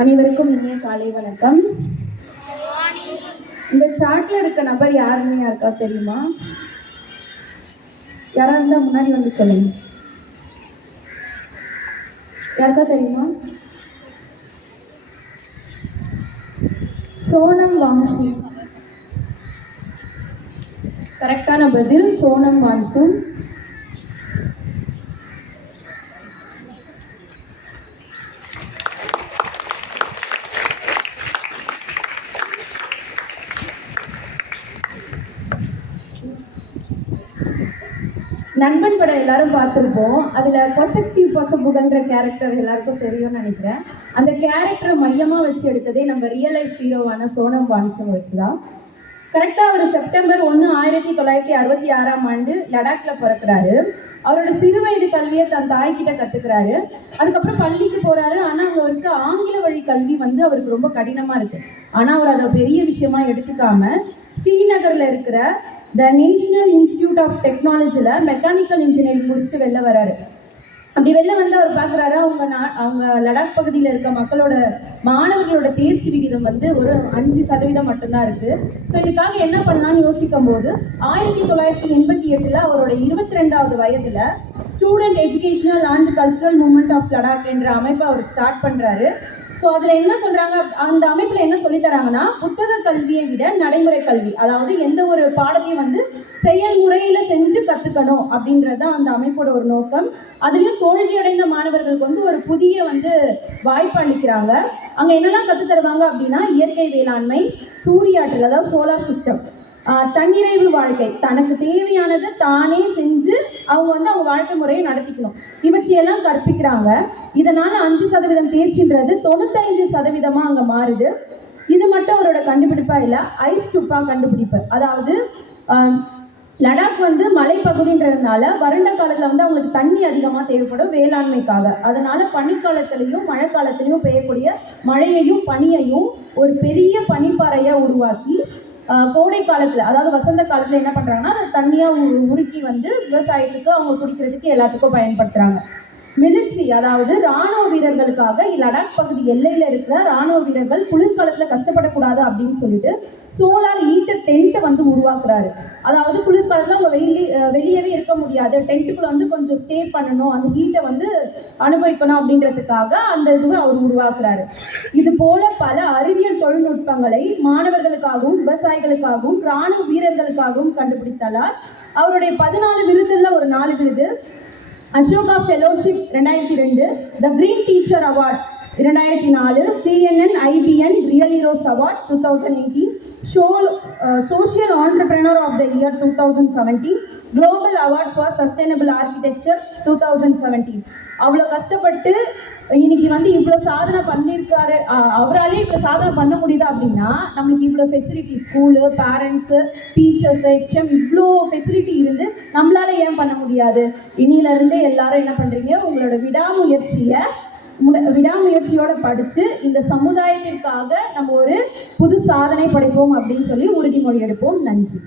அனைவருக்கும் இனிய காலை வணக்கம். இந்த சாட்ல இருக்க நபர் யாருன்னு யாருக்கா தெரியுமா? யாரா இருந்தா முன்னாடி வந்து சொல்லுங்க. யாருக்கா தெரியுமா? சோனம் வாங்சும். கரெக்டான பதில் சோனம் வாங்சும். நண்பன் படம் எல்லாரும் பார்த்துருப்போம். அதில் பொசசிவ் பொசபுகன்ற கேரக்டர் எல்லாருக்கும் தெரியும்னு நினைக்கிறேன். அந்த கேரக்டரை மையமாக வச்சு எடுத்ததே நம்ம ரியல் லைஃப் ஹீரோவான சோனம் வாங்சும் வச்சு தான். கரெக்டாக அவர் செப்டம்பர் 1, 1966 லடாக்ல பிறக்கிறாரு. அவரோட சிறு வயது கல்வியை தன் தாய்கிட்ட கற்றுக்கிறாரு. அதுக்கப்புறம் பள்ளிக்கு போகிறாரு. ஆனால் அங்கே இருக்க ஆங்கில வழி கல்வி வந்து அவருக்கு ரொம்ப கடினமாக இருக்குது. ஆனால் அவர் அதை பெரிய விஷயமா எடுத்துக்காம ஸ்ரீநகரில் இருக்கிற த நேஷனல் இன்ஸ்டிடியூட் ஆஃப் டெக்னாலஜியில் மெக்கானிக்கல் இன்ஜினியரிங் முடிச்சுட்டு வெளில வராரு. அப்படி வெளில வந்து அவர் பார்க்குறாரு, அவங்க லடாக் பகுதியில் இருக்க மாணவர்களோட தேர்ச்சி விகிதம் வந்து ஒரு 5% மட்டும்தான் இருக்குது. ஸோ இதுக்காக என்ன பண்ணலான்னு யோசிக்கும் போது 1988 அவரோட 22வது வயதில் student educational and cultural movement of Ladakh என்ற அமைப்பை அவர் ஸ்டார்ட் பண்ணுறாரு. ஸோ அதில் என்ன சொல்கிறாங்க, அந்த அமைப்பில் என்ன சொல்லித்தராங்கன்னா, புத்தக கல்வியை விட நடைமுறை கல்வி, அதாவது எந்த ஒரு பாடத்தையும் வந்து செயல்முறையில் செஞ்சு கற்றுக்கணும் அப்படின்றது தான் அந்த அமைப்போட ஒரு நோக்கம். அதுலேயும் தோல்வியடைந்த மாணவர்களுக்கு வந்து ஒரு புதிய வந்து வாய்ப்பு அளிக்கிறாங்க. அங்கே என்னெல்லாம் கற்றுத்தருவாங்க அப்படின்னா, இயற்கை வேளாண்மை, சூரியாற்றல் அதாவது சோலார் சிஸ்டம், தன்னிறைவு வாழ்க்கை, தனக்கு தேவையானதை தானே செஞ்சு அவங்க வந்து அவங்க வாழ்க்கை முறையை நடத்திக்கணும், இவற்றையெல்லாம் கற்பிக்கிறாங்க. இதனால் 5% தேர்ச்சின்றது 95% அங்கே மாறுது. இது மட்டும் அவரோட கண்டுபிடிப்பா இல்லை, ஐஸ் துப்பா கண்டுபிடிப்பு. அதாவது லடாக் வந்து மலைப்பகுதின்றதுனால வறண்ட காலத்தில் வந்து அவங்களுக்கு தண்ணி அதிகமாக தேவைப்படும் வேளாண்மைக்காக. அதனால பனிக்காலத்திலையும் மழை காலத்திலையும் பெய்யக்கூடிய மழையையும் பனியையும் ஒரு பெரிய பனிப்பாறையை உருவாக்கி கோடை காலத்தில், அதாவது வசந்த காலத்தில் என்ன பண்ணுறாங்கன்னா அதை தண்ணியாக உருக்கி வந்து விவசாயத்துக்கு அவங்க குடிக்கிறதுக்கு எல்லாத்துக்கும் பயன்படுத்துகிறாங்க. மிலிட்ரி, அதாவது இராணுவ வீரர்களுக்காக லடாக் பகுதி எல்லையில் இருக்கிற இராணுவ வீரர்கள் குளிர்காலத்தில் கஷ்டப்படக்கூடாது அப்படின்னு சொல்லிட்டு சோலார் ஹீட்டர் டென்ட்டை வந்து உருவாக்குறாரு. அதாவது குளிர்காலத்தில் அவங்க வெளியவே இருக்க முடியாது, டென்ட்டுக்குள்ள வந்து கொஞ்சம் ஸ்டே பண்ணணும், அந்த ஹீட்டை வந்து அனுபவிக்கணும் அப்படின்றதுக்காக அந்த இதுவை அவர் உருவாக்குறாரு. இது போல பல அறிவியல் தொழில்நுட்பங்களை மாணவர்களுக்காகவும் விவசாயிகளுக்காகவும் இராணுவ வீரர்களுக்காகவும் கண்டுபிடித்தார். அவருடைய 14 விருதுல ஒரு 4 விருது, Ashoka fellowship 2002, the green teacher award 2004, CNN IBN real heroes award 2018, social entrepreneur of the year 2017, global award for sustainable architecture 2017. அவ்வளோ கஷ்டப்பட்டு இன்னைக்கு வந்து இவ்வளோ சாதனை பண்ணியிருக்காரு. அவராலே இவ்வளோ சாதனை பண்ண முடியுது அப்படின்னா நம்மளுக்கு இவ்வளோ facility, school, parents, teachers, HM இவ்வளோ ஃபெசிலிட்டி இருந்து நம்மளால ஏன் பண்ண முடியாது? இன்னிலிருந்தே எல்லாரும் என்ன பண்ணுறீங்க, உங்களோட விடாமுயற்சியோட படித்து இந்த சமுதாயத்திற்காக நம்ம ஒரு புது சாதனை படைப்போம் அப்படின்னு சொல்லி உறுதிமொழி எடுப்போம். நன்றி.